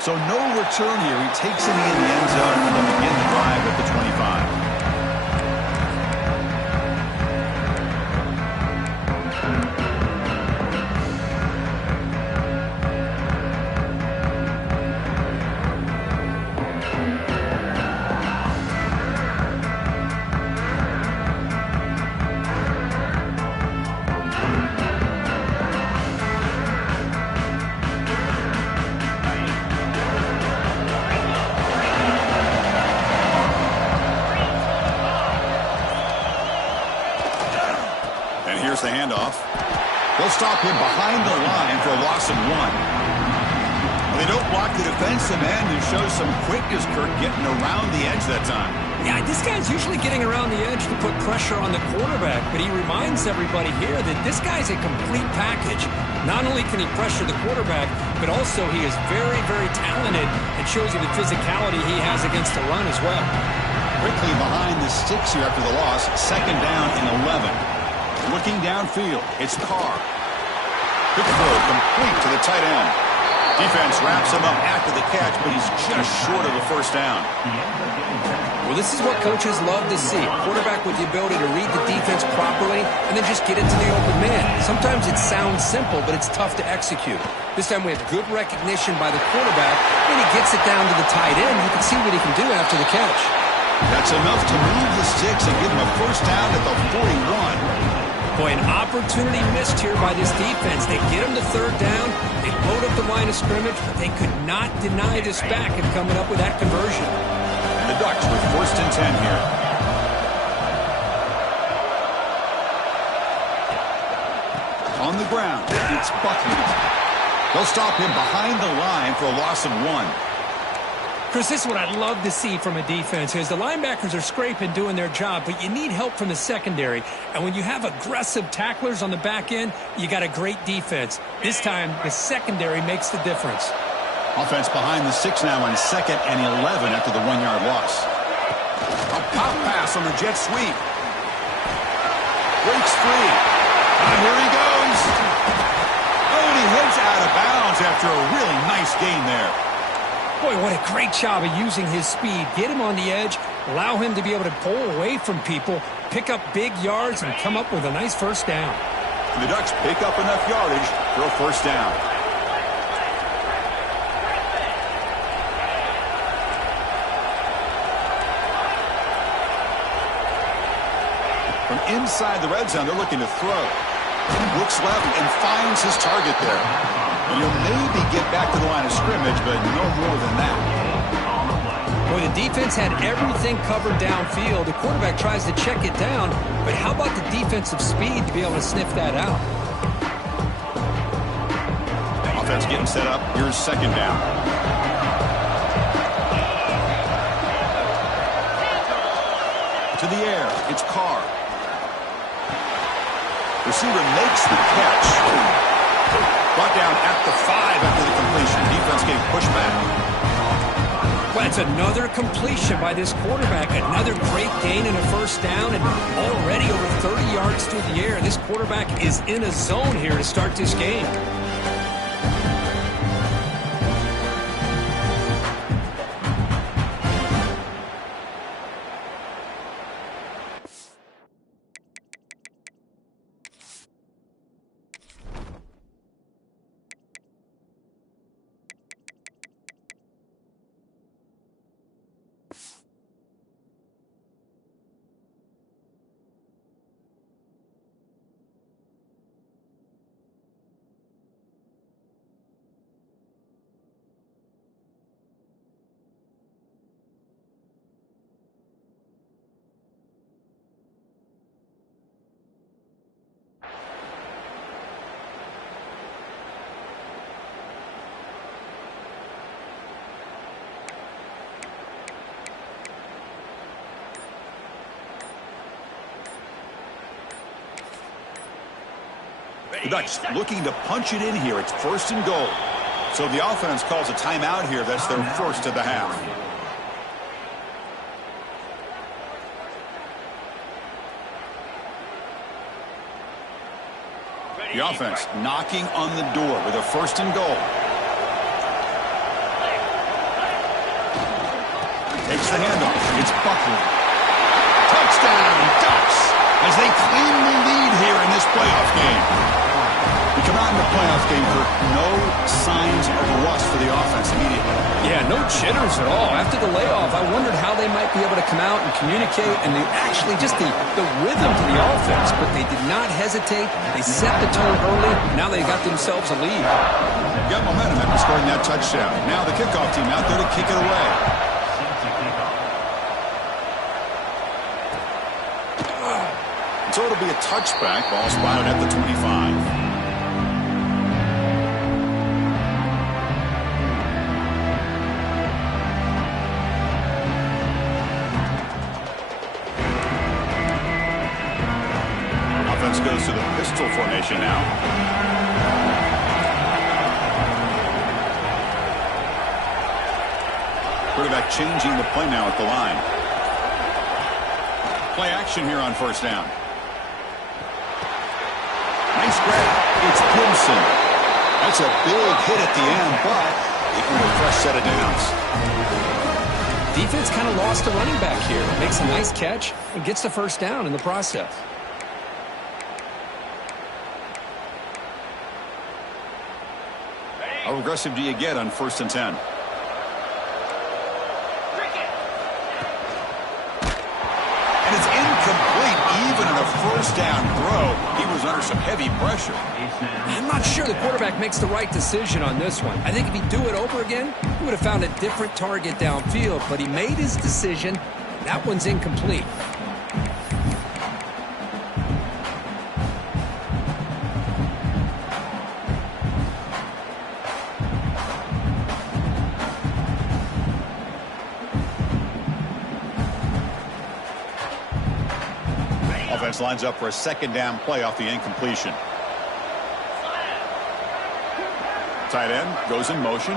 So no return here. He takes it in the end zone and they'll begin the drive at the 25. Here's the handoff. They'll stop him behind the line for a loss of 1. They don't block the defensive end and show some quickness, Kirk, getting around the edge that time. Yeah, this guy's usually getting around the edge to put pressure on the quarterback, but he reminds everybody here that this guy's a complete package. Not only can he pressure the quarterback, but also he is very, very talented and shows you the physicality he has against the run as well. Quickly behind the sticks here after the loss, 2nd down and 11. Looking downfield, it's Carr. Good throw, complete to the tight end. Defense wraps him up after the catch, but he's just short of a 1st down. Well, this is what coaches love to see. A quarterback with the ability to read the defense properly and then just get into the open man. Sometimes it sounds simple, but it's tough to execute. This time we have good recognition by the quarterback, and he gets it down to the tight end. You can see what he can do after the catch. That's enough to move the sticks and give him a 1st down at the 41. Boy, an opportunity missed here by this defense. They get him to 3rd down. They load up the line of scrimmage, but they could not deny this back and coming up with that conversion. And the Ducks with 1st and 10 here. On the ground, it's Buckley. They'll stop him behind the line for a loss of 1. Chris, this is what I'd love to see from a defense is the linebackers are scraping, doing their job, but you need help from the secondary. And when you have aggressive tacklers on the back end, you got a great defense. This time, the secondary makes the difference. Offense behind the 6 now on 2nd and 11 after the 1-yard loss. A pop pass on the jet sweep. Breaks free. And here he goes. Oh, and he heads out of bounds after a really nice gain there. Boy, what a great job of using his speed. Get him on the edge, allow him to be able to pull away from people, pick up big yards, and come up with a nice 1st down. And the Ducks pick up enough yardage for a 1st down. From inside the red zone, they're looking to throw. Looks left and finds his target there. And he'll maybe get back to the line of scrimmage, but no more than that. Boy, the defense had everything covered downfield. The quarterback tries to check it down, but how about the defensive speed to be able to sniff that out? Offense getting set up. Here's 2nd down. To the air. It's Carr. Receiver makes the catch. Brought down at the 5 after the completion. Defense getting pushed back. Well, it's another completion by this quarterback. Another great gain and a 1st down, and already over 30 yards through the air. This quarterback is in a zone here to start this game. The Ducks looking to punch it in here. It's 1st and goal. So the offense calls a timeout here. That's their 1st of the half. The offense knocking on the door with a 1st and goal. the handoff. It's Buckley. Touchdown, Ducks, as they cleanly lead here in this playoff game. We come out in the playoff game for no signs of rust for the offense immediately. Yeah, no jitters at all. After the layoff, I wondered how they might be able to come out and communicate and actually just the rhythm to the offense, but they did not hesitate. They set the tone early. Now they got themselves a lead. Got momentum after scoring that touchdown. Now the kickoff team out there to kick it away. So it'll be a touchback. Ball spotted at the 25. Goes to the pistol formation now. Quarterback changing the play now at the line. Play action here on first down. Nice grab. It's Gibson. That's a big hit at the end, but he can get a fresh set of downs. Defense kind of lost a running back here. Makes a nice catch and gets the first down in the process. How aggressive do you get on 1st and 10? And it's incomplete. Even in a first down throw, he was under some heavy pressure. I'm not sure the quarterback makes the right decision on this one. I think if he'd do it over again, he would have found a different target downfield, but he made his decision. That one's incomplete. Lines up for a second down play off the incompletion. Tight end goes in motion.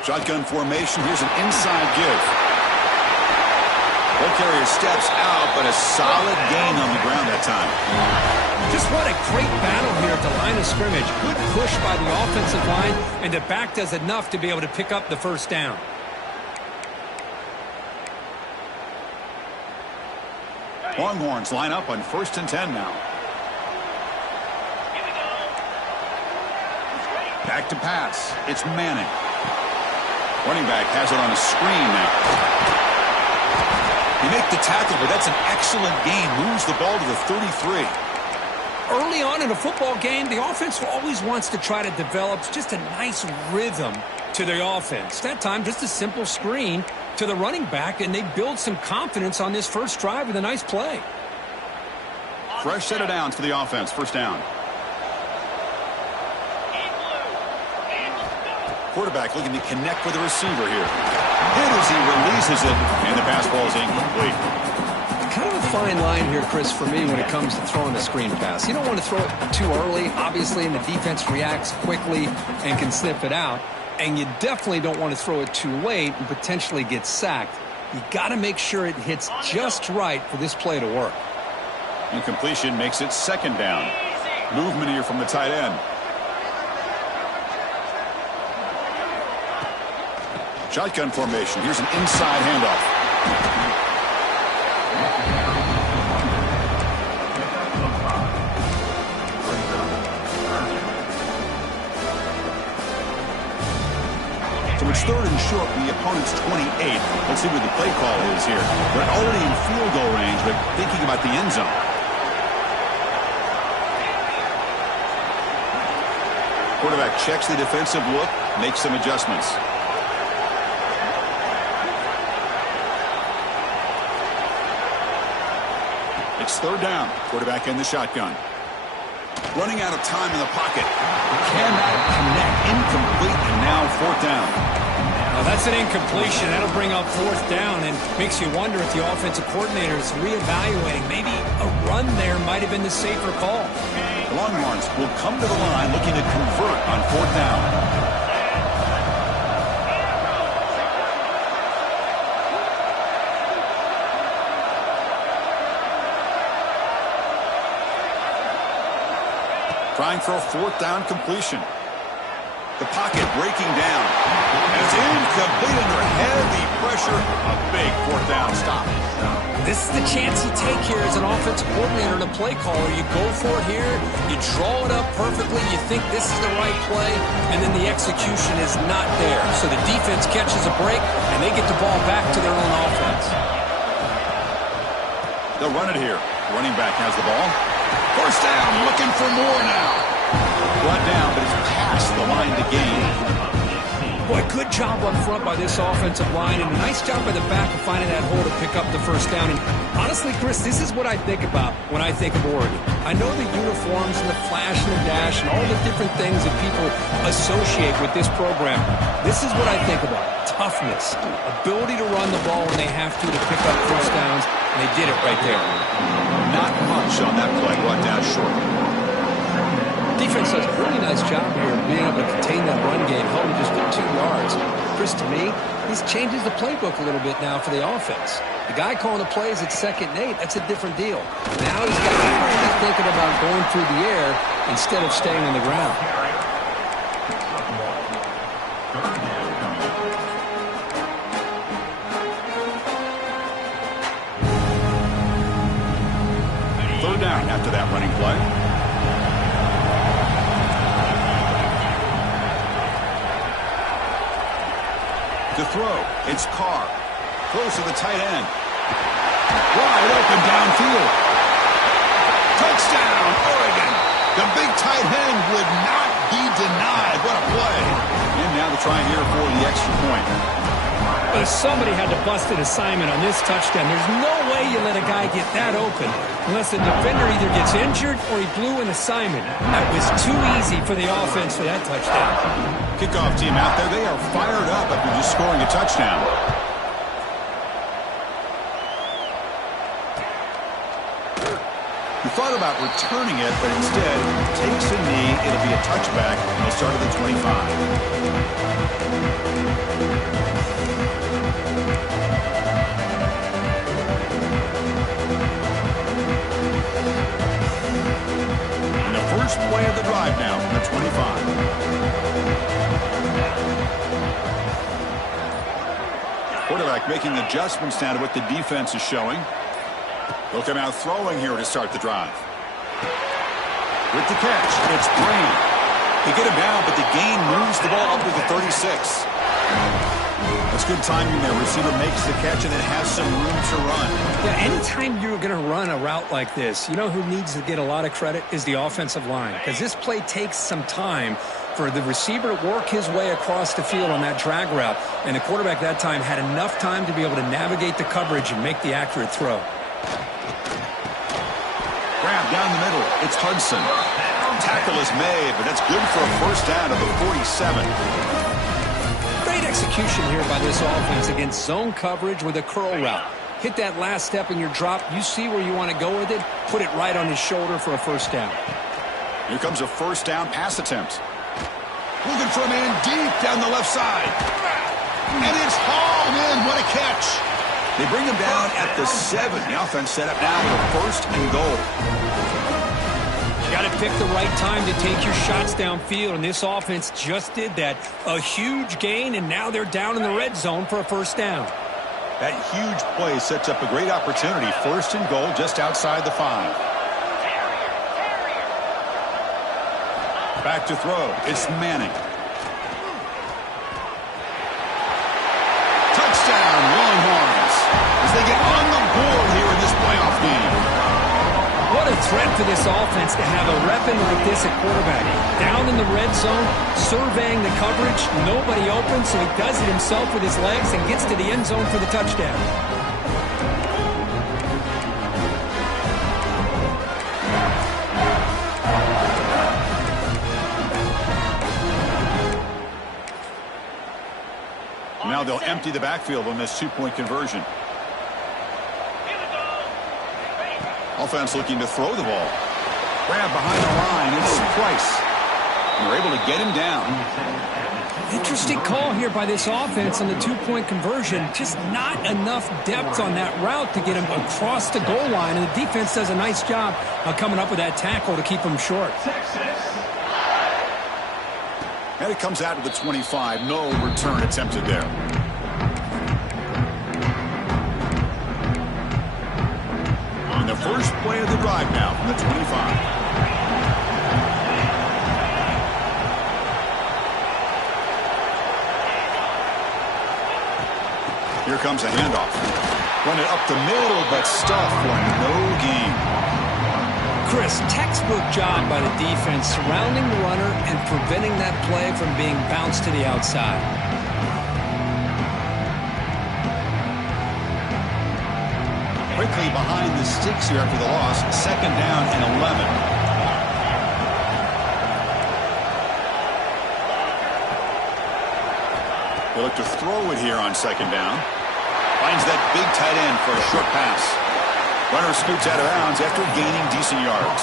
Shotgun formation. Here's an inside give. Ball carrier steps out, but a solid gain on the ground that time. Just what a great battle here at the line of scrimmage. Good push by the offensive line, and the back does enough to be able to pick up the first down. Longhorns line up on 1st and 10 now. Back to pass. It's Manning. Running back has it on a screen now. He makes the tackle, but that's an excellent gain. Moves the ball to the 33. Early on in a football game, the offense always wants to try to develop just a nice rhythm to the offense. That time, just a simple screen to the running back, and they build some confidence on this first drive with a nice play. Fresh set of downs for the offense. First down. Quarterback looking to connect with the receiver here. Hit as he releases it, and the pass ball is incomplete. Kind of a fine line here, Chris, for me when it comes to throwing a screen pass. You don't want to throw it too early, obviously, and the defense reacts quickly and can sniff it out. And you definitely don't want to throw it too late and potentially get sacked. You got to make sure it hits just right for this play to work. Incompletion makes it second down. Movement here from the tight end. Shotgun formation. Here's an inside handoff. So it's 3rd and short from the opponent's 28. Let's see what the play call is here. They're already in field goal range, but thinking about the end zone. Quarterback checks the defensive look, makes some adjustments. It's 3rd down. Quarterback in the shotgun. Running out of time in the pocket. Cannot connect. Incomplete, and now 4th down. Now that's an incompletion. That'll bring up 4th down and makes you wonder if the offensive coordinator is reevaluating. Maybe a run there might have been the safer call. The Longhorns will come to the line looking to convert on 4th down. Trying for a 4th down completion. The pocket breaking down. And it's incomplete under heavy pressure. A big fourth down stop. This is the chance you take here as an offensive coordinator and a play caller. You go for it here, you draw it up perfectly, you think this is the right play, and then the execution is not there. So the defense catches a break, and they get the ball back to their own offense. They'll run it here. Running back has the ball. First down, looking for more now. Brought down, but it's past the line to gain. Boy, good job up front by this offensive line, and a nice job by the back of finding that hole to pick up the first down. And honestly, Chris, this is what I think about when I think of Oregon. I know the uniforms and the flash and the dash and all the different things that people associate with this program. This is what I think about. Toughness, ability to run the ball when they have to pick up first downs, and they did it right there. Not much on that play, brought down short. Defense does a really nice job here of being able to contain that run game, held him just for 2 yards. Chris, to me, this changes the playbook a little bit now for the offense. The guy calling the plays at 2nd and 8, that's a different deal. Now he's got to be thinking about going through the air instead of staying on the ground. Third down after that running play. To throw, it's Carr. Throws to the tight end. Wide open downfield. Touchdown, Oregon. The big tight end would not be denied. What a play. And now to try here for the extra point. But somebody had to bust an assignment on this touchdown. There's no way you let a guy get that open unless the defender either gets injured or he blew an assignment. That was too easy for the offense for that touchdown. Kickoff team out there, they are fired up after just scoring a touchdown. He thought about returning it, but instead takes a knee. It'll be a touchback, and he'll start at the 25. And the first play of the drive now from the 25. Quarterback making adjustments now to what the defense is showing. They'll come out throwing here to start the drive. With the catch, it's Brain. He get him down, but the gain moves the ball up to the 36. That's good timing there. Receiver makes the catch and then has some room to run. Yeah, anytime you're going to run a route like this, you know who needs to get a lot of credit is the offensive line. Because this play takes some time for the receiver to work his way across the field on that drag route. And the quarterback that time had enough time to be able to navigate the coverage and make the accurate throw. Grab down the middle. It's Hudson. Tackle is made, but that's good for a first down at the 47. Great execution here by this offense against zone coverage with a curl route. Hit that last step in your drop. You see where you want to go with it. Put it right on his shoulder for a first down. Here comes a first down pass attempt. Looking for a man deep down the left side. And it's hauled in. What a catch. They bring him down at the 7. The offense set up now with a first and goal. You got to pick the right time to take your shots downfield, and this offense just did that. A huge gain, and now they're down in the red zone for a first down. That huge play sets up a great opportunity. First and goal just outside the 5. Back to throw. It's Manning. Touchdown, Longhorns, as they get on the board here in this playoff game. What a threat for this offense to have a weapon like this at quarterback. Down in the red zone, surveying the coverage, nobody open, so he does it himself with his legs and gets to the end zone for the touchdown. Now they'll empty the backfield on this two-point conversion. Offense looking to throw the ball. Grab behind the line. It's Price. And they're able to get him down. Interesting call here by this offense on the two-point conversion. Just not enough depth on that route to get him across the goal line. And the defense does a nice job of coming up with that tackle to keep him short. And it comes out to the 25. No return attempted there. And the first play of the drive now from the 25. Here comes a handoff. Run it up the middle, but stuffed for no gain. Chris, textbook job by the defense surrounding the runner and preventing that play from being bounced to the outside. Quickly behind the sticks here after the loss. Second down and 11. They look to throw it here on second down. Finds that big tight end for a short pass. Runner scoots out of bounds after gaining decent yards.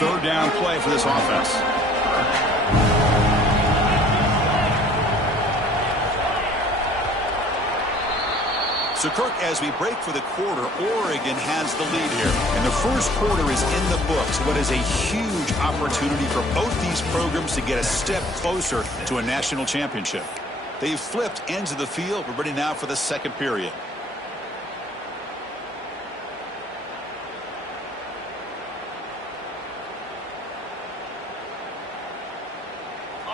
Third down play for this offense. So, Kirk, as we break for the quarter, Oregon has the lead here. And the first quarter is in the books. What is a huge opportunity for both these programs to get a step closer to a national championship. They've flipped ends of the field. We're ready now for the second period.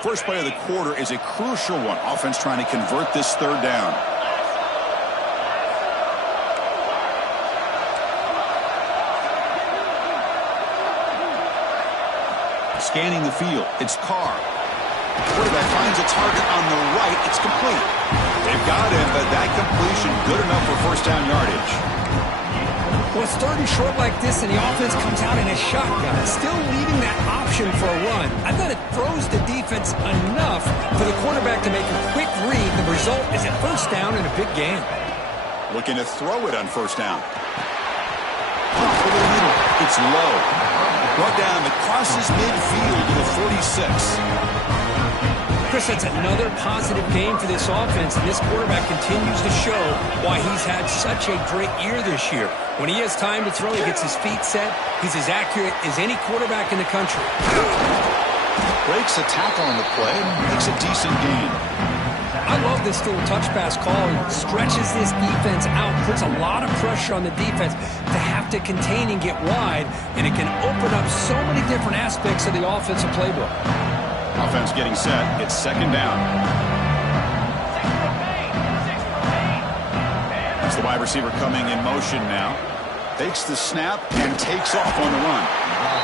First play of the quarter is a crucial one. Offense trying to convert this third down. Scanning the field. It's Carr. Quarterback finds a target on the right. It's complete. They've got him, but that completion good enough for first down yardage. Well, it's third and short like this, and the offense comes out in a shotgun, still leaving that option for a run. I thought it throws the defense enough for the quarterback to make a quick read. The result is a first down and a big gain. Looking to throw it on first down. Off over the middle. It's low. Brought down that crosses midfield to the 46. Chris, that's another positive game for this offense, and this quarterback continues to show why he's had such a great year this year. When he has time to throw, he gets his feet set. He's as accurate as any quarterback in the country. Breaks a tackle on the play and makes a decent gain. I love this little touch pass call. He stretches this defense out, puts a lot of pressure on the defense to have to contain and get wide, and it can open up so many different aspects of the offensive playbook. Offense getting set. It's second down. It's the wide receiver coming in motion now. Takes the snap and takes off on the run.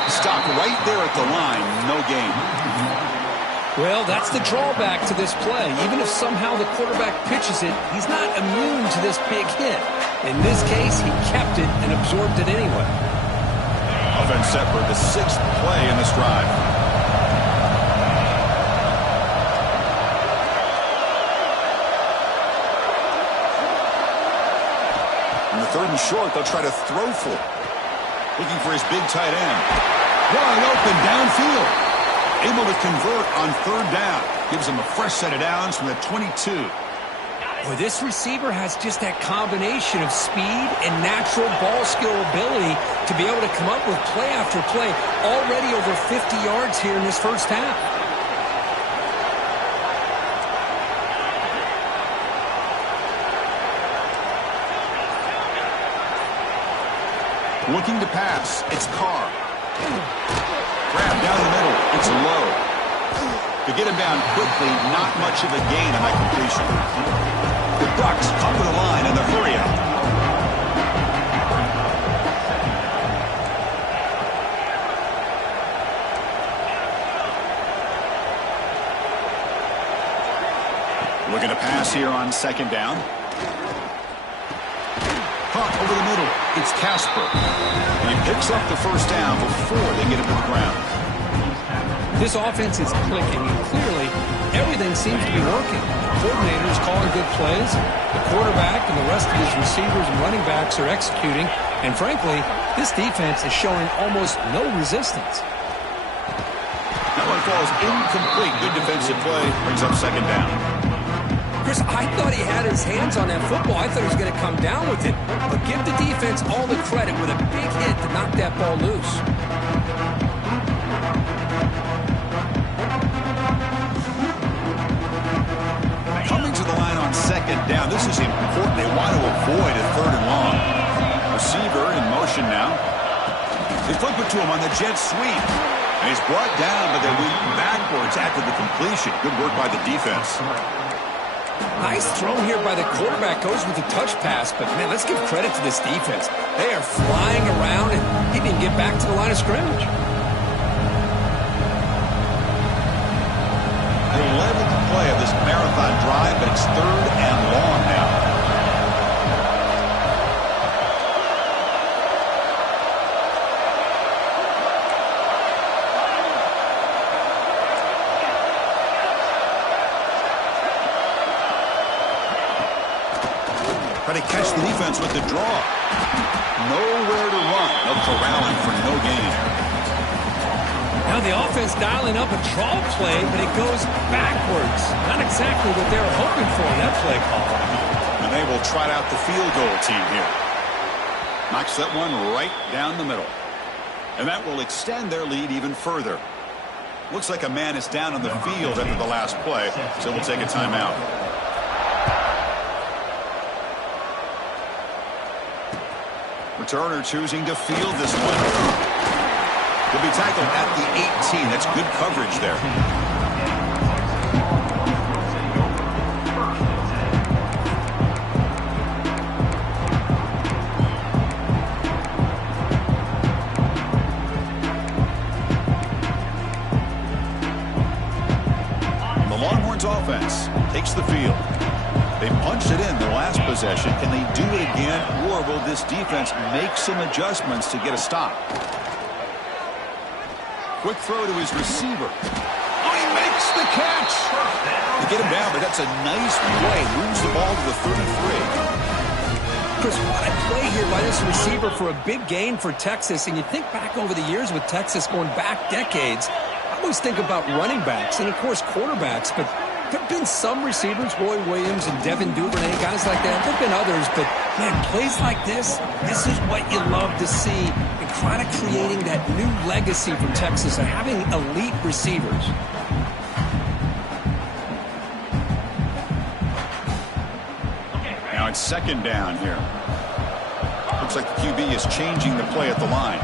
Stopped right there at the line. No gain. Well, that's the drawback to this play. Even if somehow the quarterback pitches it, he's not immune to this big hit. In this case, he kept it and absorbed it anyway. Offense set for the sixth play in this drive. In the third and short, they'll try to throw for it. Looking for his big tight end. Wide open downfield. Able to convert on third down. Gives him a fresh set of downs from the 22. Boy, this receiver has just that combination of speed and natural ball skill ability to be able to come up with play after play. Already over 50 yards here in this first half. Looking to pass. It's Carr. Grab down the middle. It's low. To get him down quickly, not much of a gain on that completion. The Bucs up to the line in the hurry out. Looking to pass here on second down. Caught over the middle. It's Casper. And he picks up the first down before they get him to the ground. This offense is clicking, and clearly everything seems to be working. Coordinators calling good plays. The quarterback and the rest of his receivers and running backs are executing. And frankly, this defense is showing almost no resistance. That one falls incomplete. Good defensive play. Brings up second down. Chris, I thought he had his hands on that football. I thought he was going to come down with it. But give the defense all the credit with a big hit to knock that ball loose. They flip it to him on the jet sweep. And he's brought down, but they went backwards after the completion. Good work by the defense. Nice throw here by the quarterback. Goes with the touch pass, but, man, let's give credit to this defense. They are flying around, and he didn't get back to the line of scrimmage. The 11th play of this marathon drive, but it's 3rd and long now. Try to catch the defense with the draw. Nowhere to run. No corralling for no gain. Now the offense dialing up a draw play, but it goes backwards. Not exactly what they were hoping for in that play call. And they will trot out the field goal team here. Knocks that one right down the middle. And that will extend their lead even further. Looks like a man is down on the field after the last play, so we'll take a timeout. Returner choosing to field this one. He'll be tackled at the 18. That's good coverage there. The Longhorns offense takes the field. They punched it in the last possession. Can they do it again, or will this defense make some adjustments to get a stop? Quick throw to his receiver. Oh, he makes the catch. They get him down, but that's a nice play. Moves the ball to the 33. Chris, what a play here by this receiver for a big gain for Texas. And you think back over the years with Texas going back decades, I always think about running backs and, of course, quarterbacks, but there have been some receivers, Roy Williams and Devin Duvernay, guys like that. There have been others, but, man, plays like this is what you love to see, and kind of creating that new legacy for Texas of having elite receivers. Now it's 2nd down here. Looks like the QB is changing the play at the line.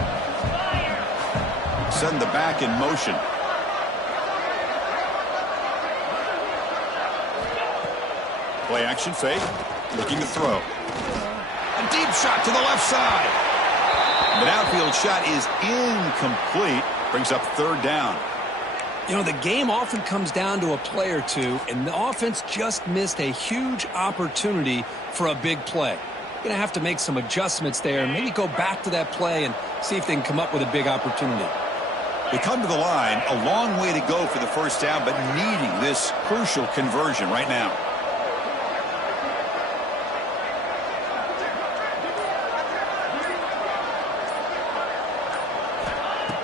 Send the back in motion. Play action fake. Looking to throw. A deep shot to the left side. The downfield shot is incomplete. Brings up 3rd down. You know, the game often comes down to a play or two, and the offense just missed a huge opportunity for a big play. Going to have to make some adjustments there, and maybe go back to that play and see if they can come up with a big opportunity. They come to the line. A long way to go for the 1st down, but needing this crucial conversion right now.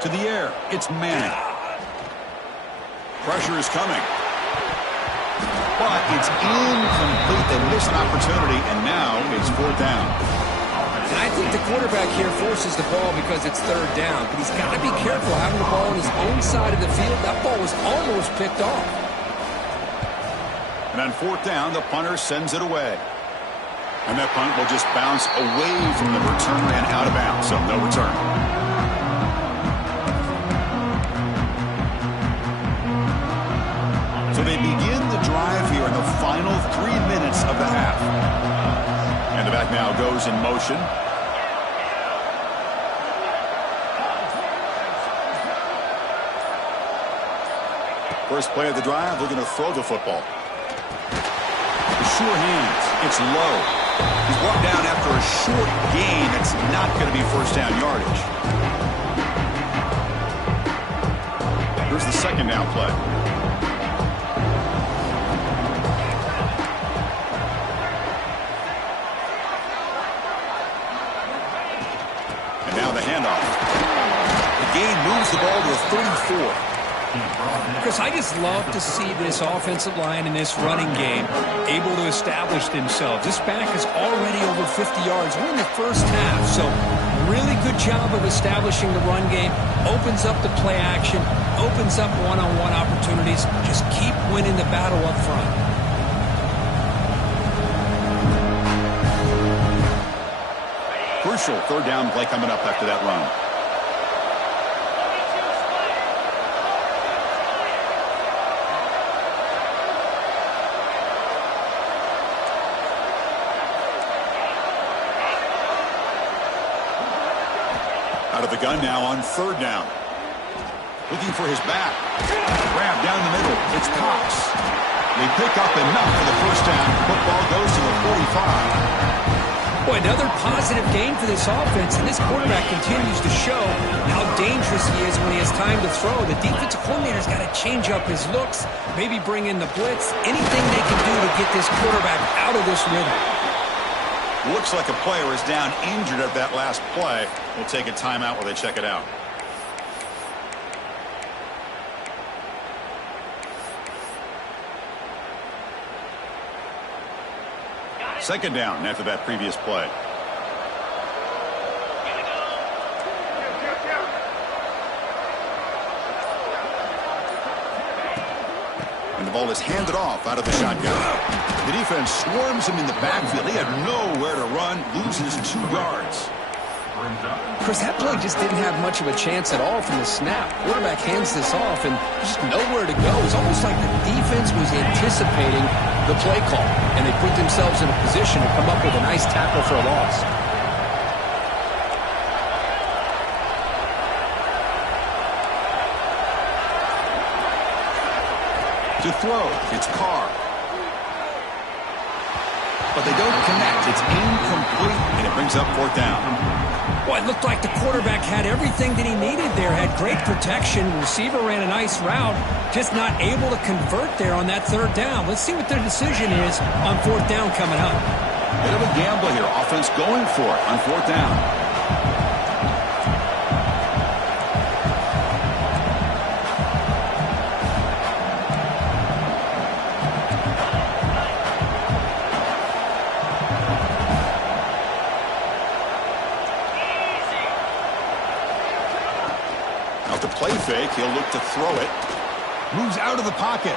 To the air, it's Manning. Pressure is coming. But it's incomplete. They miss an opportunity, and now it's 4th down. And I think the quarterback here forces the ball because it's 3rd down. But he's got to be careful having the ball on his own side of the field. That ball was almost picked off. And on 4th down, the punter sends it away. And that punt will just bounce away from the return and out of bounds, so no return. So they begin the drive here in the final 3 minutes of the half. And the back now goes in motion. First play of the drive, they're going to throw the football. The sure hands. It's low. He's brought down after a short gain. That's not going to be 1st down yardage. Here's the 2nd down play. Gain moves the ball to a 34. Chris, I just love to see this offensive line and this running game able to establish themselves. This back is already over 50 yards. We're in the 1st half, so really good job of establishing the run game. Opens up the play action, opens up one-on-one opportunities. Just keep winning the battle up front. Crucial 3rd down play coming up after that run. Out of the gun now on third down. Looking for his back. Grab down the middle. It's Cox. They pick up enough for the first down. Football goes to the 45. Boy, another positive gain for this offense, and this quarterback continues to show how dangerous he is when he has time to throw. The defensive coordinator's got to change up his looks, maybe bring in the blitz, anything they can do to get this quarterback out of this rhythm. Looks like a player is down injured at that last play. We'll take a timeout while they check it out. Second down after that previous play. And the ball is handed off out of the shotgun. The defense swarms him in the backfield. He had nowhere to run, loses 2 yards. Chris, that play just didn't have much of a chance at all from the snap. Quarterback hands this off, and just nowhere to go. It's almost like the defense was anticipating the play call, and they put themselves in a position to come up with a nice tackle for a loss. To throw, it's Carr. But they don't connect. It's incomplete, and it brings up fourth down. Well, it looked like the quarterback had everything that he needed there. Had great protection. Receiver ran a nice route. Just not able to convert there on that third down. Let's see what their decision is on fourth down coming up. Bit of a gamble here. Offense going for it on fourth down. Play fake, he'll look to throw it. Moves out of the pocket.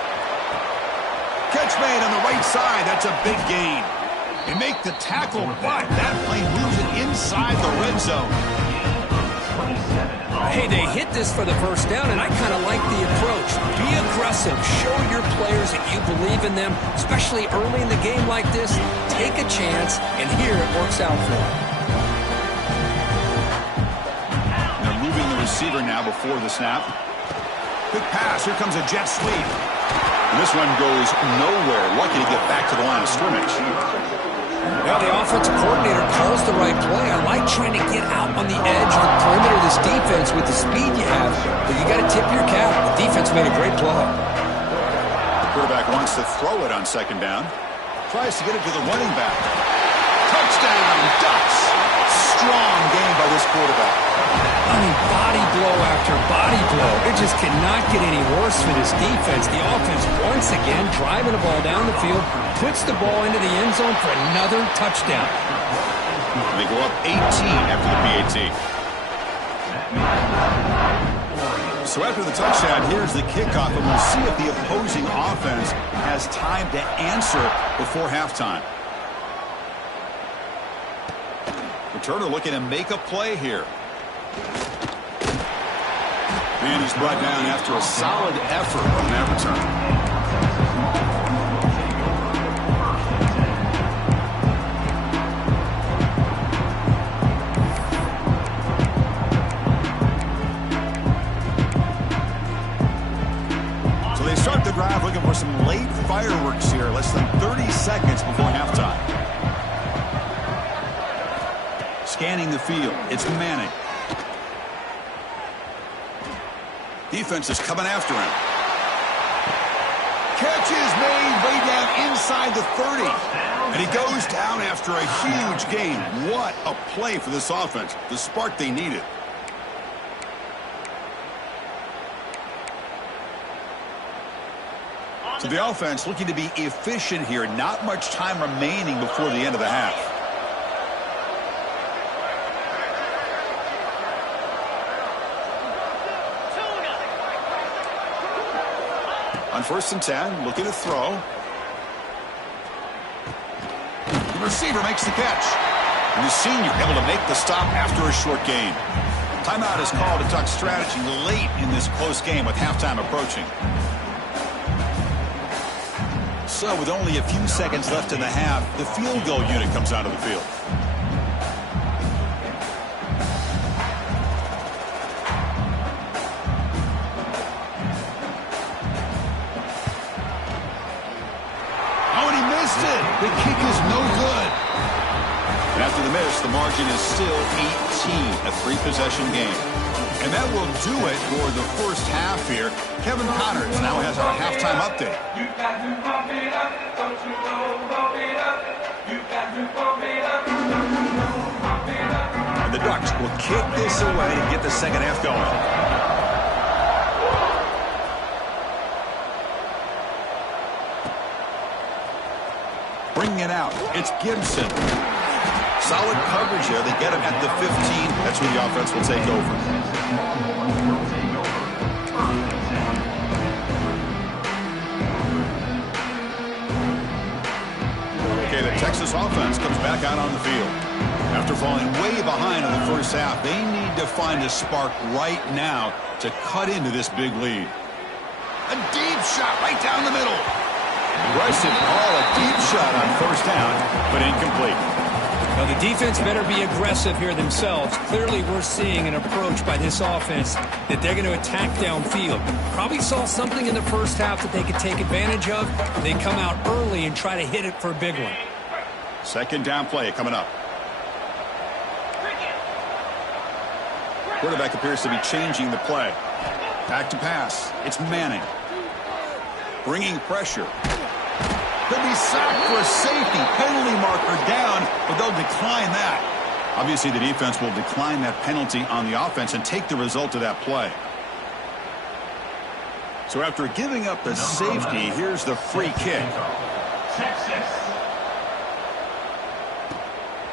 Catch made on the right side. That's a big gain. They make the tackle, but that play moves it inside the red zone. Hey, they hit this for the first down, and I kind of like the approach. Be aggressive. Show your players that you believe in them, especially early in the game like this. Take a chance, and here it works out for them. Receiver now before the snap. Quick pass. Here comes a jet sweep. And this one goes nowhere. Lucky to get back to the line of scrimmage. Well, the offensive coordinator calls the right play. I like trying to get out on the edge of the perimeter of this defense with the speed you have. But you got to tip your cap. The defense made a great play. The quarterback wants to throw it on second down. Tries to get it to the running back. Touchdown, Ducks. Strong game by this quarterback. I mean, body blow after body blow. It just cannot get any worse for this defense. The offense, once again, driving the ball down the field, puts the ball into the end zone for another touchdown. They go up 18 after the PAT. So after the touchdown, here's the kickoff, and we'll see if the opposing offense has time to answer before halftime. Returner looking to make a play here. And he's brought down after a solid effort on that return. So they start the drive looking for some late fireworks here. Less than 30 seconds before halftime. Scanning the field. It's Manning. Defense is coming after him. Catch is made way down inside the 30. And he goes down after a huge gain. What a play for this offense. The spark they needed. So the offense looking to be efficient here. Not much time remaining before the end of the half. On 1st and 10, looking to throw. The receiver makes the catch. And the senior able to make the stop after a short gain. Timeout is called to talk strategy late in this close game with halftime approaching. So with only a few seconds left in the half, the field goal unit comes onto the field. it. The kick is no good. And after the miss, the margin is still 18, a three-possession game. And that will do it for the first half here. Kevin Connors now has our halftime update. You got to pump it up, don't you know, pump it up. You got to pump it up, don't you know, pump it up. And the Ducks will kick this away to get the second half going. Bringing it out, it's Gibson. Solid coverage here. They get him at the 15. That's where the offense will take over. Okay, the Texas offense comes back out on the field. After falling way behind in the first half, they need to find a spark right now to cut into this big lead. A deep shot right down the middle. Aggressive ball, a deep shot on first down, but incomplete. Now, the defense better be aggressive here themselves. Clearly, we're seeing an approach by this offense that they're going to attack downfield. Probably saw something in the first half that they could take advantage of. They come out early and try to hit it for a big one. Second down play coming up. Quarterback appears to be changing the play. Back to pass. It's Manning. Bringing pressure. Could be sacked for a safety. Penalty marker down, but they'll decline that. Obviously, the defense will decline that penalty on the offense and take the result of that play. So after giving up the safety, here's the free kick.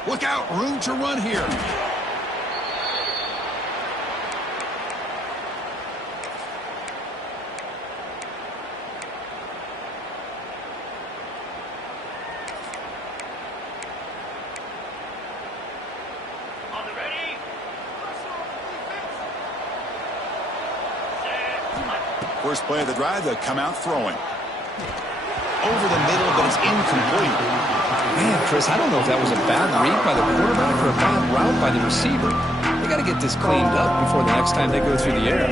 Look out, room to run here. First play of the drive, they'll come out throwing. Over the middle, but it's incomplete. Man, Chris, I don't know if that was a bad read by the quarterback or a bad route by the receiver. They got to get this cleaned up before the next time they go through the air.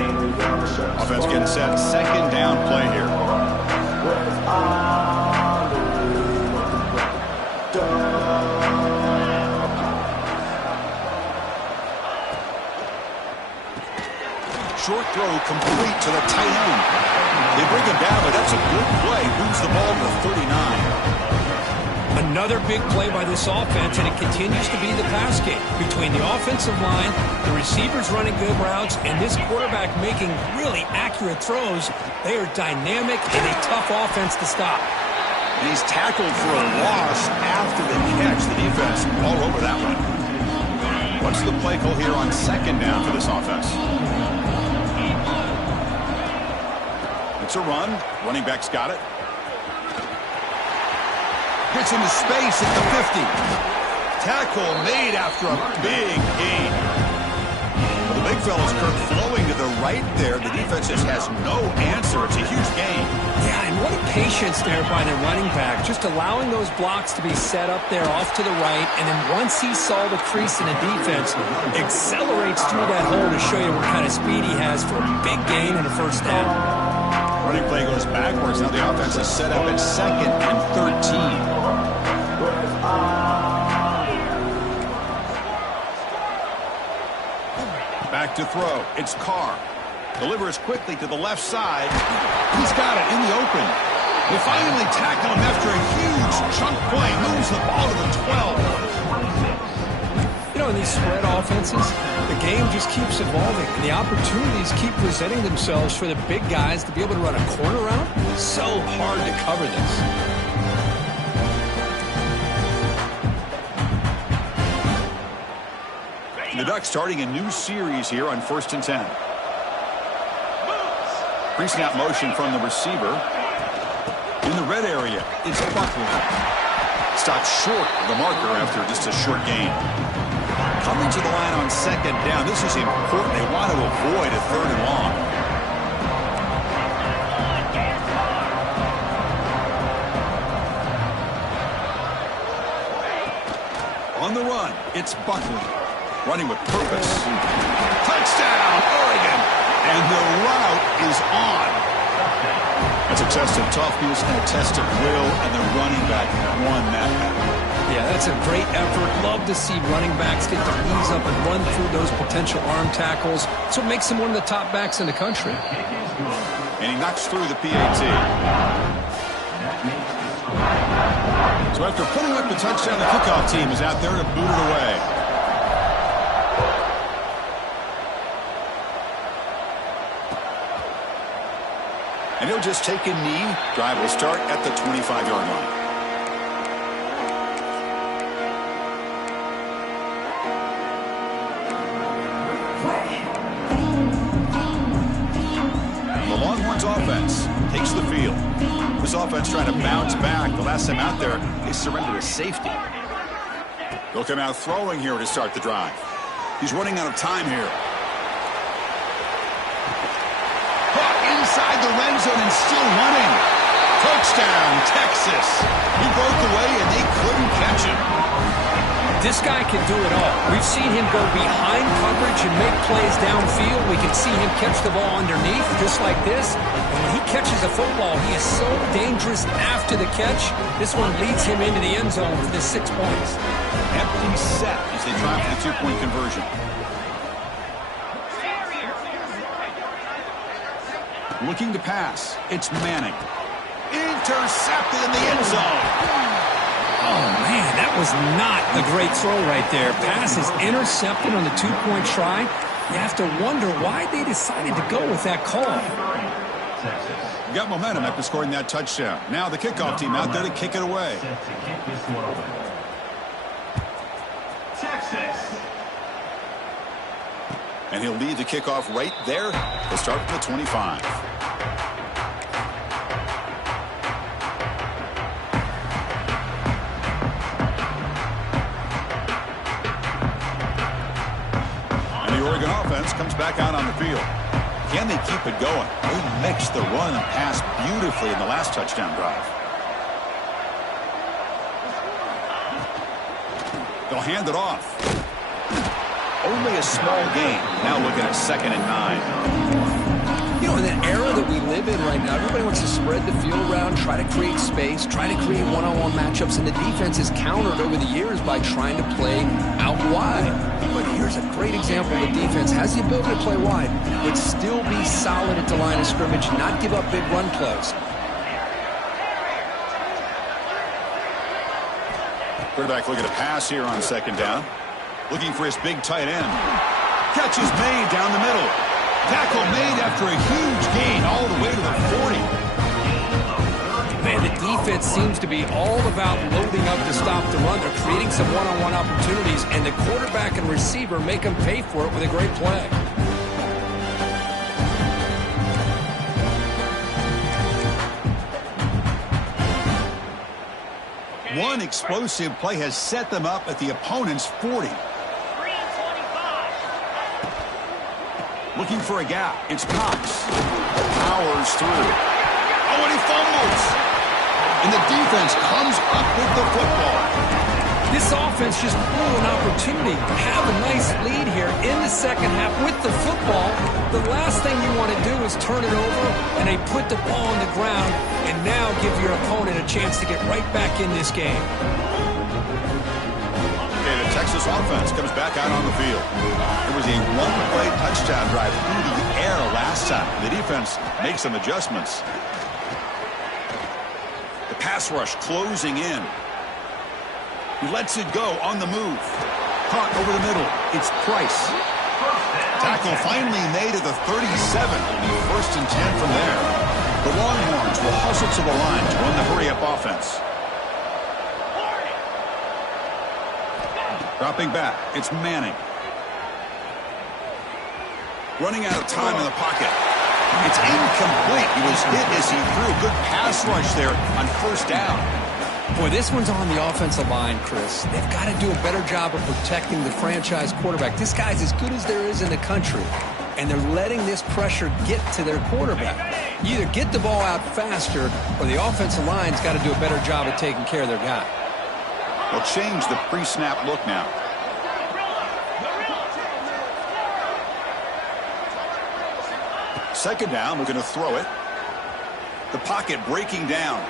Offense getting set. Second down play here. Short throw complete to the tight end. They bring him down, but that's a good play. Moves the ball to 39. Another big play by this offense, and it continues to be the pass game. Between the offensive line, the receivers running good routes, and this quarterback making really accurate throws, they are dynamic and a tough offense to stop. And he's tackled for a loss after the catch. The defense all over that one. What's the play call here on second down for this offense? It's a run. Running back's got it. Gets into space at the 50. Tackle made after a big gain. Well, the big fella's Kirk flowing to the right there. The defense just has no answer. It's a huge gain. Yeah, and what a patience there by the running back. Just allowing those blocks to be set up there off to the right. And then once he saw the crease in the defense, accelerates through that hole to show you what kind of speed he has for a big gain in the first down. Running play goes backwards. Now the offense is set up at 2nd and 13. Back to throw. It's Carr. Delivers quickly to the left side. He's got it in the open. They finally tackle him after a huge chunk play. Moves the ball to the 12. You know, in these spread offenses, the game just keeps evolving, and the opportunities keep presenting themselves for the big guys to be able to run a corner route. So hard to cover this. The Ducks starting a new series here on 1st and 10. Pre-snap motion from the receiver. In the red area, it's Buckley. Stopped short of the marker after just a short gain. Coming to the line on second down. This is important. They want to avoid a 3rd and long. On the run, it's Buckley. Running with purpose. Touchdown, Oregon! And the route is on. That's a test of toughness and a test of will, and the running back won that battle. Yeah, that's a great effort. Love to see running backs get their knees up and run through those potential arm tackles. That's what makes him one of the top backs in the country. And he knocks through the PAT. So after putting up the touchdown, the kickoff team is out there to boot it away. And he'll just take a knee. Drive will start at the 25-yard line. The Longhorns offense takes the field. This offense trying to bounce back. The last time out there, they surrendered a safety. They'll come out throwing here to start the drive. He's running out of time here. Inside the red zone and still running. Touchdown, Texas. He broke away and they couldn't catch him. This guy can do it all. We've seen him go behind coverage and make plays downfield. We can see him catch the ball underneath just like this. And when he catches a football, he is so dangerous after the catch. This one leads him into the end zone for the 6 points. Empty set as they try for the two-point conversion. Looking to pass. It's Manning. Intercepted in the end zone. Oh, man, that was not a great throw right there. Pass is intercepted on the two-point try. You have to wonder why they decided to go with that call. Got momentum after scoring that touchdown. Now the kickoff team out there to kick it away. And he'll lead the kickoff right there. He'll start from the 25. And the Oregon offense comes back out on the field. Can they keep it going? They mixed the run and pass beautifully in the last touchdown drive. They'll hand it off. Only a small gain. Now looking at 2nd and 9. You know, in that era that we live in right now, everybody wants to spread the field around, try to create space, try to create one-on-one matchups, and the defense is countered over the years by trying to play out wide. But here's a great example. The defense has the ability to play wide, but still be solid at the line of scrimmage, not give up big run plays. Quarterback looking to pass here on 2nd down. Looking for his big tight end. Catch is made down the middle. Tackle made after a huge gain all the way to the 40. Man, the defense seems to be all about loading up to stop the run. They're creating some one-on-one opportunities, and the quarterback and receiver make them pay for it with a great play. One explosive play has set them up at the opponent's 40. Looking for a gap. It's Cox. Powers through. Oh, and he fumbles. And the defense comes up with the football. This offense just blew an opportunity. Have a nice lead here in the second half with the football. The last thing you want to do is turn it over, and they put the ball on the ground and now give your opponent a chance to get right back in this game. Okay, the Texas offense comes back out on the field. It was a one-play touchdown drive through the air last time. The defense makes some adjustments. The pass rush closing in. He lets it go on the move. Caught over the middle. It's Price. Tackle finally made at the 37. It'll be 1st and 10 from there. The Longhorns will hustle to the line to run the hurry-up offense. Dropping back. It's Manning. Running out of time in the pocket. It's incomplete. He was hit as he threw. Good pass rush there on 1st down. Boy, this one's on the offensive line, Chris. They've got to do a better job of protecting the franchise quarterback. This guy's as good as there is in the country, and they're letting this pressure get to their quarterback. You either get the ball out faster, or the offensive line's got to do a better job of taking care of their guy. They'll change the pre-snap look now. Second down, we're going to throw it. The pocket breaking down.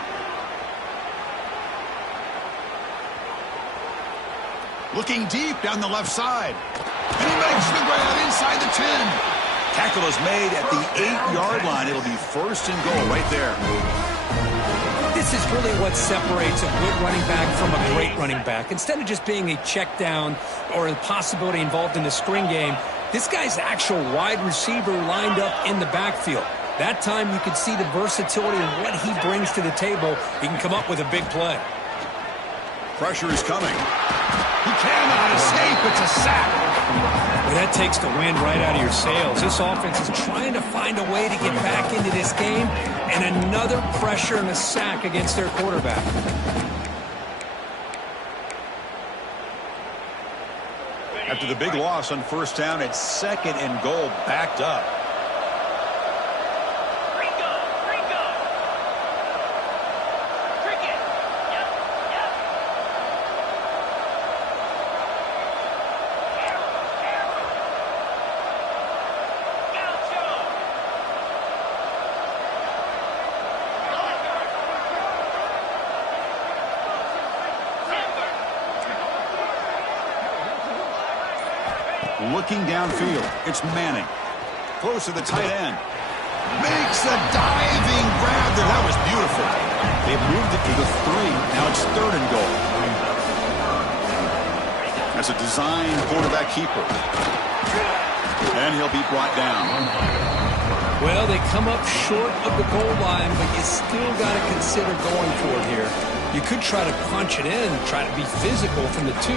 Looking deep down the left side. And he makes the grab inside the 10. Tackle is made at the 8-yard line. It'll be first and goal right there. This is really what separates a good running back from a great running back. Instead of just being a check down or a possibility involved in the screen game, this guy's actual wide receiver lined up in the backfield. That time you could see the versatility and what he brings to the table. He can come up with a big play. Pressure is coming. He cannot escape. It's a sack. Well, that takes the wind right out of your sails. This offense is trying to find a way to get back into this game, and another pressure and a sack against their quarterback. After the big loss on first down, it's second and goal, backed up. Looking downfield, it's Manning. Close to the tight end. Makes a diving grab there. That was beautiful. They've moved it to the 3. Now it's third and goal. That's a design quarterback keeper. And he'll be brought down. Well, they come up short of the goal line, but you still got to consider going for it here. You could try to punch it in, try to be physical from the 2.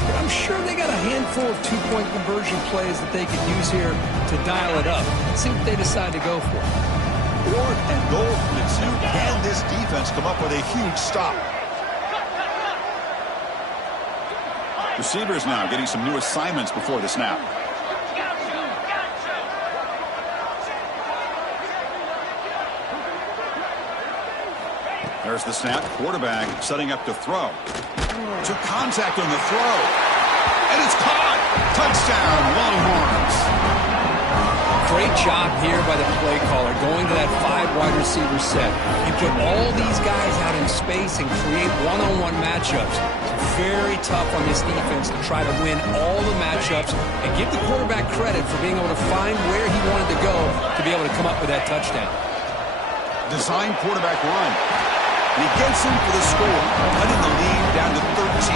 But I'm sure they got a handful of two-point conversion plays that they could use here to dial it up. Let's see what they decide to go for. 4th and goal from the 2. Can this defense come up with a huge stop? Receivers now getting some new assignments before the snap. There's the snap. Quarterback setting up to throw. Took contact on the throw. And it's caught. Touchdown, Longhorns. Great job here by the play caller going to that 5 wide receiver set. You put all these guys out in space and create one-on-one matchups. It's very tough on this defense to try to win all the matchups and give the quarterback credit for being able to find where he wanted to go to be able to come up with that touchdown. Design quarterback run. And he gets him for the score, cutting the lead down to 13.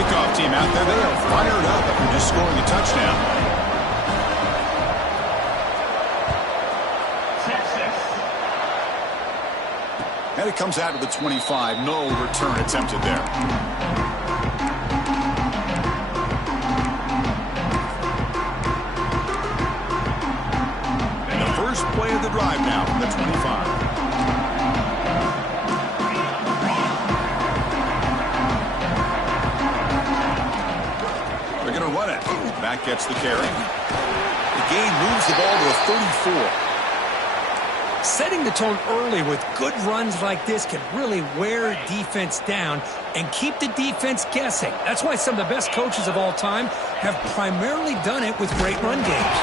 Kickoff team out there. They are fired up after just scoring a touchdown. And it comes out to the 25. No return attempted there. And the first play of the drive now from the 25. Run it. Back gets the carry. The gain moves the ball to a 34. Setting the tone early with good runs like this can really wear defense down and keep the defense guessing. That's why some of the best coaches of all time have primarily done it with great run games.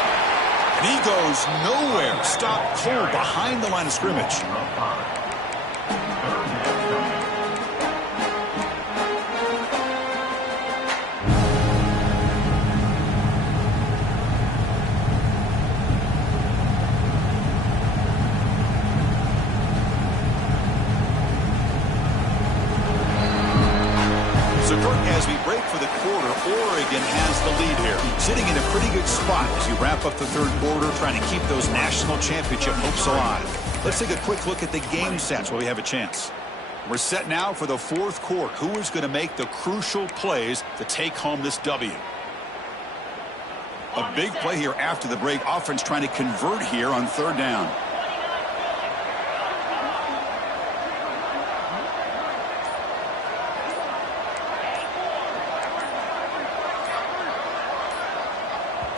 And he goes nowhere. Stopped cold behind the line of scrimmage. As we break for the quarter, Oregon has the lead here. Sitting in a pretty good spot as you wrap up the third quarter, trying to keep those national championship hopes alive. Let's take a quick look at the game stats while we have a chance. We're set now for the fourth quarter. Who is going to make the crucial plays to take home this W? A big play here after the break. Offense trying to convert here on third down.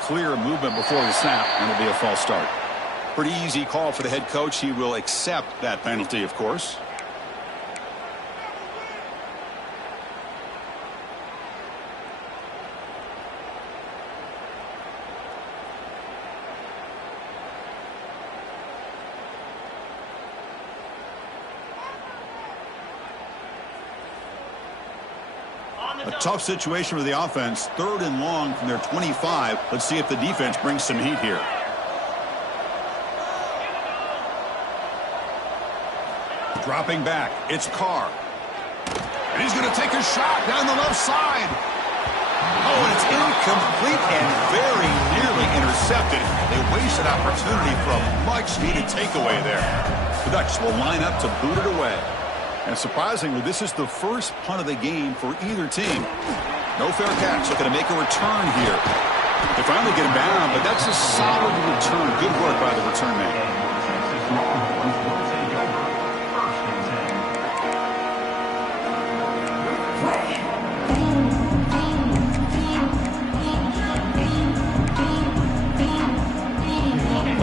Clear movement before the snap, and it'll be a false start. Pretty easy call for the head coach. He will accept that penalty, of course. A tough situation for the offense. 3rd and long from their 25. Let's see if the defense brings some heat here. Dropping back. It's Carr. And he's going to take a shot down the left side. Oh, and it's incomplete and very nearly intercepted. They wasted opportunity for a much-needed takeaway there. The Ducks will line up to boot it away. And surprisingly, this is the first punt of the game for either team. No fair catch. Looking to make a return here. They finally get him down, but that's a solid return. Good work by the return man.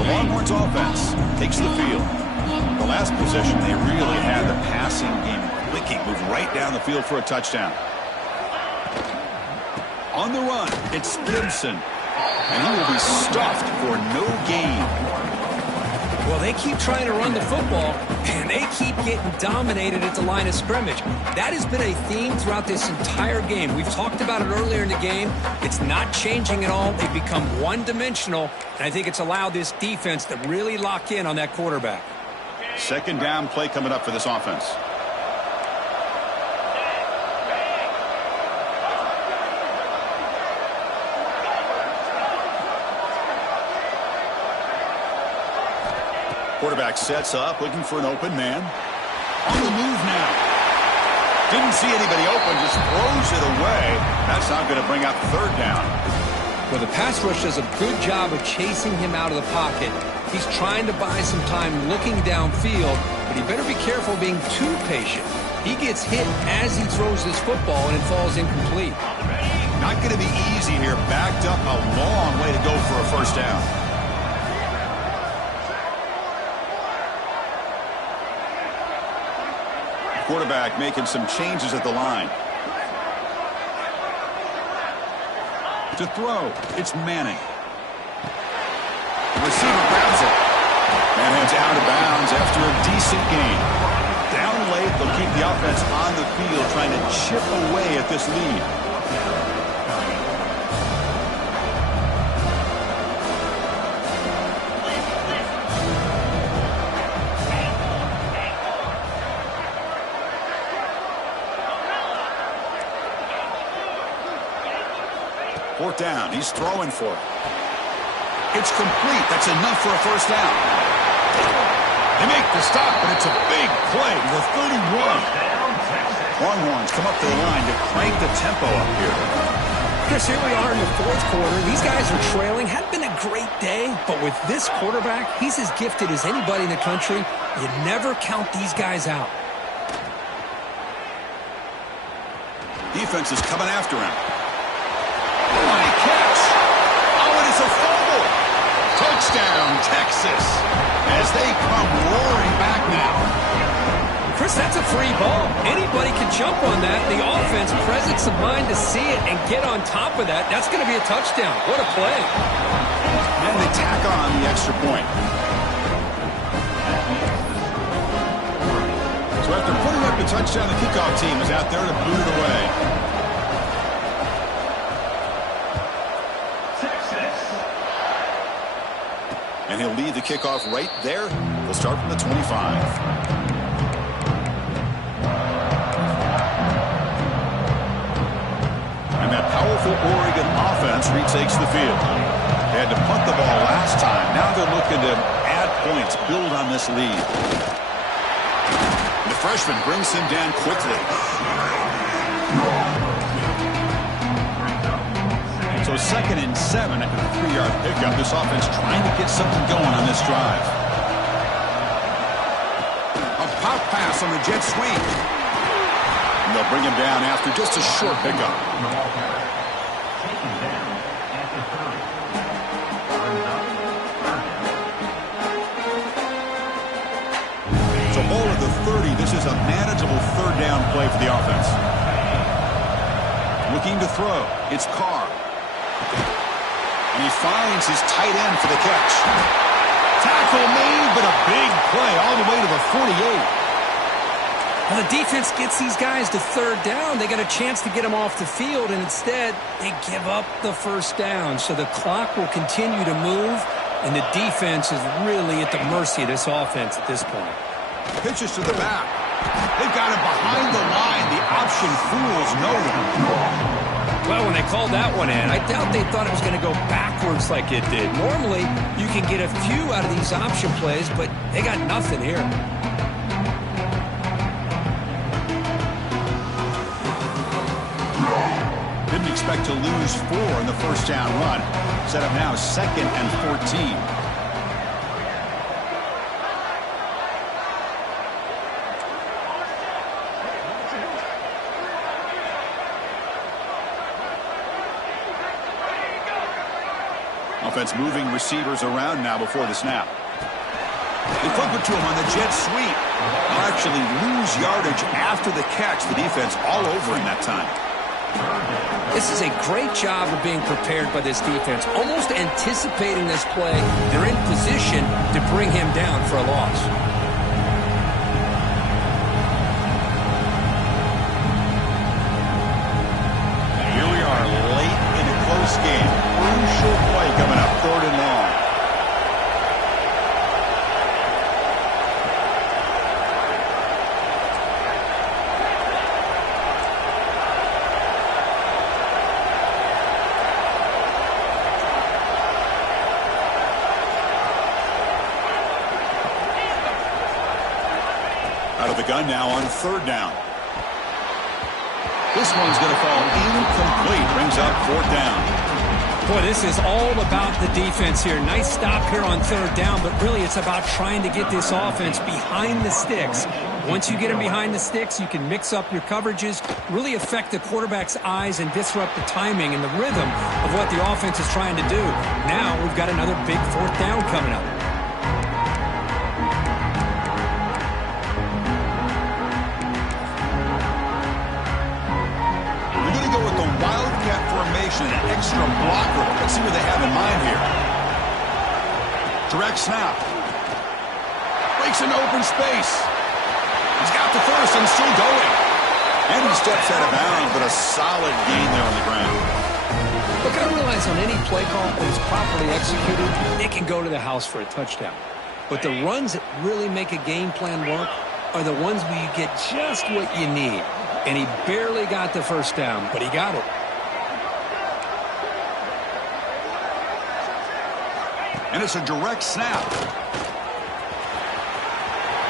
Longhorns offense takes the field. The last possession, they really had the passing game clicking. Moved right down the field for a touchdown. On the run, it's Gibson. And he will be stuffed for no gain. Well, they keep trying to run the football, and they keep getting dominated at the line of scrimmage. That has been a theme throughout this entire game. We've talked about it earlier in the game. It's not changing at all. They've become one-dimensional, and I think it's allowed this defense to really lock in on that quarterback. 2nd down play coming up for this offense. Quarterback sets up, looking for an open man. On the move now. Didn't see anybody open, just throws it away. That's not going to bring up 3rd down. Well, the pass rush does a good job of chasing him out of the pocket. He's trying to buy some time looking downfield, but he better be careful being too patient. He gets hit as he throws this football, and it falls incomplete. Not going to be easy here. Backed up a long way to go for a 1st down. Quarterback making some changes at the line. To throw, it's Manning. The receiver grabs it. And heads out of bounds after a decent gain. Down late, they'll keep the offense on the field trying to chip away at this lead. Fourth down. He's throwing for it. It's complete. That's enough for a 1st down. They make the stop, but it's a big play to the 31. Longhorns come up to the line to crank the tempo up here. Chris, here we are in the 4th quarter. These guys are trailing. Hadn't been a great day, but with this quarterback, he's as gifted as anybody in the country. You never count these guys out. Defense is coming after him. What a catch! Oh, and it's a fumble! Touchdown, Texas! As they come roaring back now. Chris, that's a free ball. Anybody can jump on that. The offense, presence of mind to see it and get on top of that. That's going to be a touchdown. What a play. And they tack on the extra point. So after putting up the touchdown, the kickoff team is out there to boot it away. And he'll lead the kickoff right there. We'll start from the 25. And that powerful Oregon offense retakes the field. They had to punt the ball last time. Now they're looking to add points, build on this lead. The freshman brings him down quickly. So 2nd and 7 after the 3-yard pickup. This offense trying to get something going on this drive. A pop pass on the jet sweep. And they'll bring him down after just a short pickup. So ball at the 30. This is a manageable 3rd down play for the offense. Looking to throw. It's Carr. And he finds his tight end for the catch. Tackle made, but a big play all the way to the 48. Well, the defense gets these guys to third down. They got a chance to get them off the field, and instead they give up the first down. So the clock will continue to move, and the defense is really at the mercy of this offense at this point. Pitches to the back. They've got him behind the line. The option fools no one. Well, when they called that one in, I doubt they thought it was going to go backwards like it did. Normally, you can get a few out of these option plays, but they got nothing here. Didn't expect to lose 4 in the first down run. Set up now 2nd and 14. Offense moving receivers around now before the snap. They flip it to him on the jet sweep. They'll actually lose yardage after the catch. The defense all over him that time. This is a great job of being prepared by this defense. Almost anticipating this play, they're in position to bring him down for a loss. Here we are late in a close game. Crucial play coming up, 3rd and long. Out of the gun now on 3rd down. This one's going to fall incomplete. Brings up 4th down. Boy, this is all about the defense here. Nice stop here on 3rd down, but really it's about trying to get this offense behind the sticks. Once you get them behind the sticks, you can mix up your coverages, really affect the quarterback's eyes and disrupt the timing and the rhythm of what the offense is trying to do. Now we've got another big 4th down coming up. Formation, an extra blocker. Let's see what they have in mind here. Direct snap. Breaks into open space. He's got the first and still going. And he steps out of bounds, but a solid gain there on the ground. Look, I realize on any play call, when it's properly executed, it can go to the house for a touchdown. But the runs that really make a game plan work are the ones where you get just what you need. And he barely got the first down, but he got it. And it's a direct snap.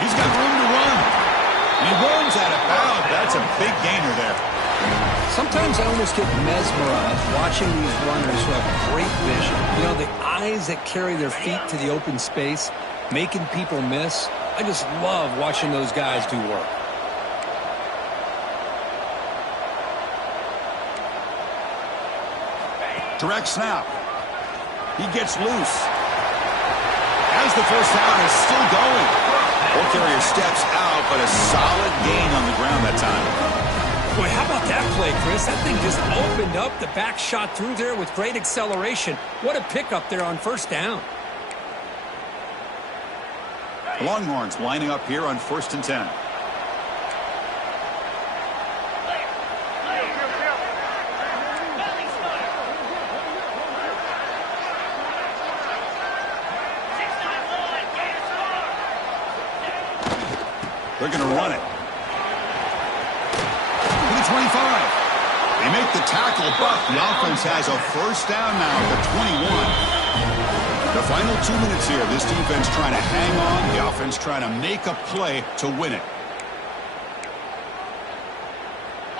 He's got room to run. And he runs out of bounds. That's a big gainer there. Sometimes I almost get mesmerized watching these runners who have great vision. You know, the eyes that carry their feet to the open space, making people miss. I just love watching those guys do work. Direct snap. He gets loose. As the first down is still going. Ball carrier steps out, but a solid gain on the ground that time. Boy, how about that play, Chris? That thing just opened up. The back shot through there with great acceleration. What a pickup there on 1st down. The Longhorns lining up here on 1st and 10. They're going to run it. To the 25. They make the tackle, but the offense has a first down now at the 21. The final 2 minutes here. This defense trying to hang on. The offense trying to make a play to win it.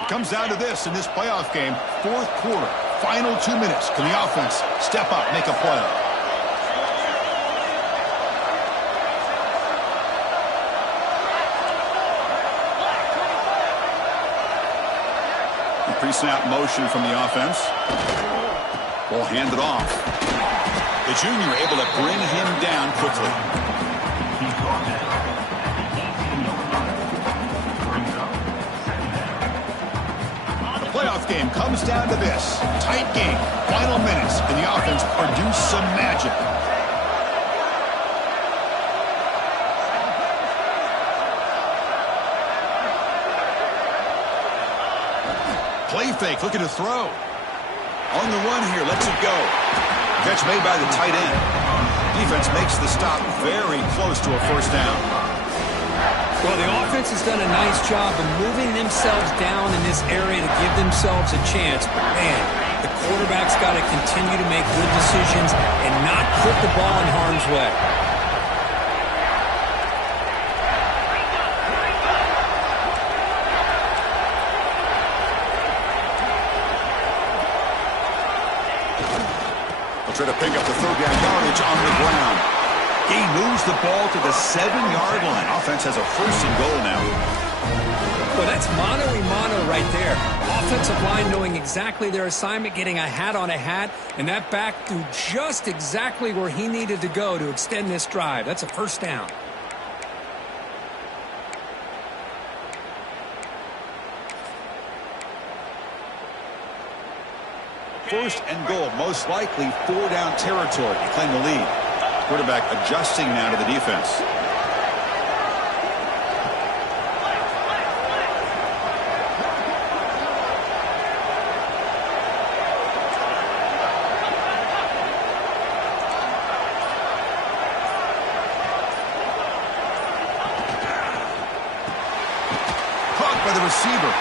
It comes down to this in this playoff game. 4th quarter. Final 2 minutes. Can the offense step up, make a play? Pre-snap motion from the offense. Ball handed off. The junior able to bring him down quickly. The playoff game comes down to this. Tight game. Final minutes. Can the offense produce some magic? Play fake, looking to throw. On the run here, lets it go. Catch made by the tight end. Defense makes the stop very close to a first down. Well, the offense has done a nice job of moving themselves down in this area to give themselves a chance. But, man, the quarterback's got to continue to make good decisions and not put the ball in harm's way. Try to pick up the third down yardage on the ground. He moves the ball to the 7-yard line. Offense has a first and goal now. Well, that's mano-a-mano right there. Offensive line knowing exactly their assignment, getting a hat on a hat, and that back threw just exactly where he needed to go to extend this drive. That's a first down. First and goal, most likely 4-down territory to claim the lead. Quarterback adjusting now to the defense. Caught by the receiver.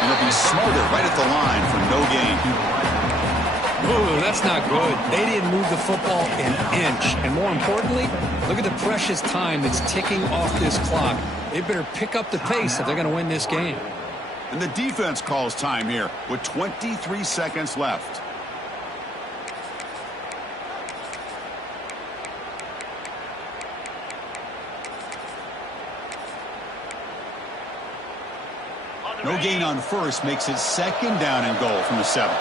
And he'll be smarter right at the line for no gain. Ooh, that's not good. They didn't move the football an inch. And more importantly, look at the precious time that's ticking off this clock. They better pick up the pace if they're going to win this game. And the defense calls time here with 23 seconds left. No gain on first makes it second down and goal from the 7.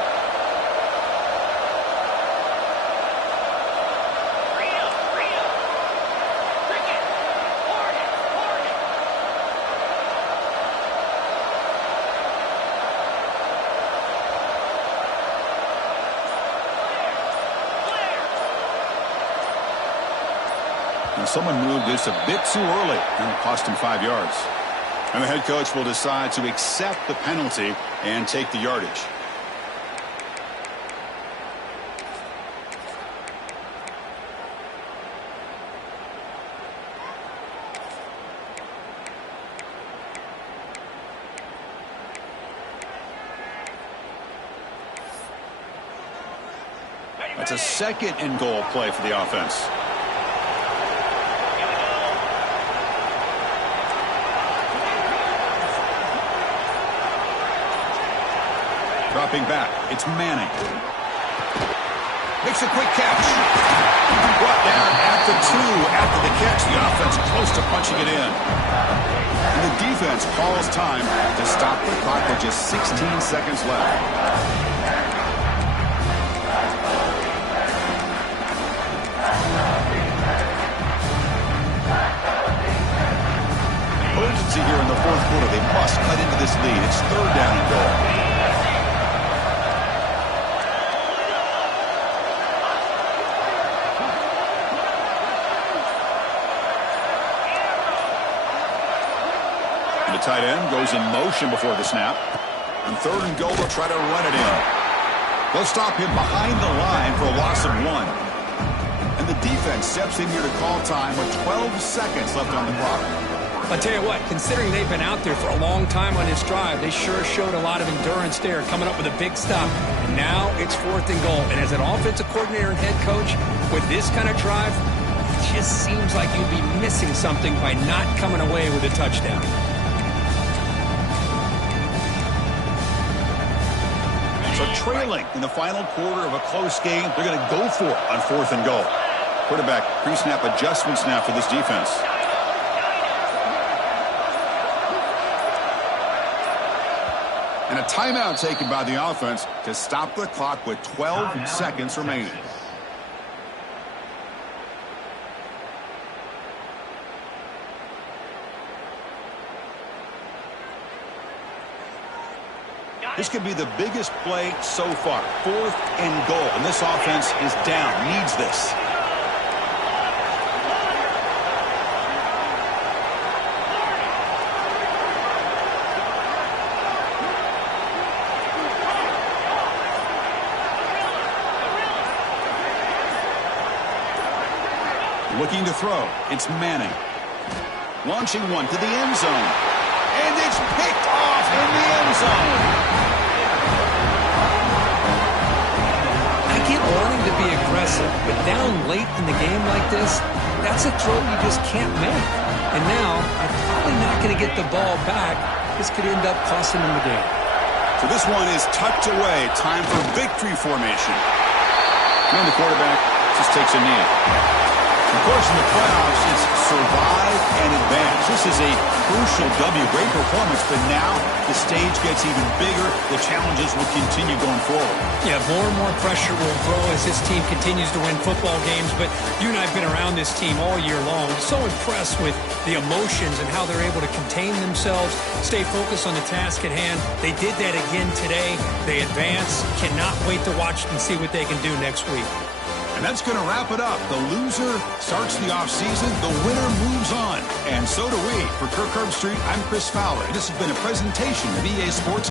And someone moved this a bit too early, and it cost him 5 yards. And the head coach will decide to accept the penalty and take the yardage. That's a second and goal play for the offense. Dropping back, it's Manning. Makes a quick catch. Brought down at the 2 after the catch. The offense close to punching it in. And the defense calls time to stop the clock with just 16 seconds left. Urgency here in the fourth quarter. They must cut into this lead. It's third down and goal. The tight end goes in motion before the snap. And third and goal, they'll try to run it in. They'll stop him behind the line for a loss of 1. And the defense steps in here to call time with 12 seconds left on the clock. I'll tell you what, considering they've been out there for a long time on this drive, they sure showed a lot of endurance there, coming up with a big stop. And now it's fourth and goal. And as an offensive coordinator and head coach, with this kind of drive, it just seems like you'd be missing something by not coming away with a touchdown. So trailing in the final quarter of a close game, they're going to go for it on fourth and goal. Quarterback pre-snap adjustments now for this defense. And a timeout taken by the offense to stop the clock with 12 seconds remaining. This could be the biggest play so far. Fourth and goal. And this offense is down. Needs this. Looking to throw. It's Manning. Launching one to the end zone. And it's picked off in the end zone. I get wanting to be aggressive, but down late in the game like this, that's a throw you just can't make. And now, I'm probably not going to get the ball back. This could end up costing him the game. So this one is tucked away. Time for victory formation. And the quarterback just takes a knee. Of course, in the playoffs, it's survive and advance. This is a crucial W. Great performance, but now the stage gets even bigger. The challenges will continue going forward. Yeah, more and more pressure will grow as this team continues to win football games, but you and I have been around this team all year long. So impressed with the emotions and how they're able to contain themselves, stay focused on the task at hand. They did that again today. They advance. Cannot wait to watch and see what they can do next week. And that's going to wrap it up. The loser starts the offseason. The winner moves on. And so do we. For Kirk Herbstreit, I'm Chris Fowler. This has been a presentation of EA Sports.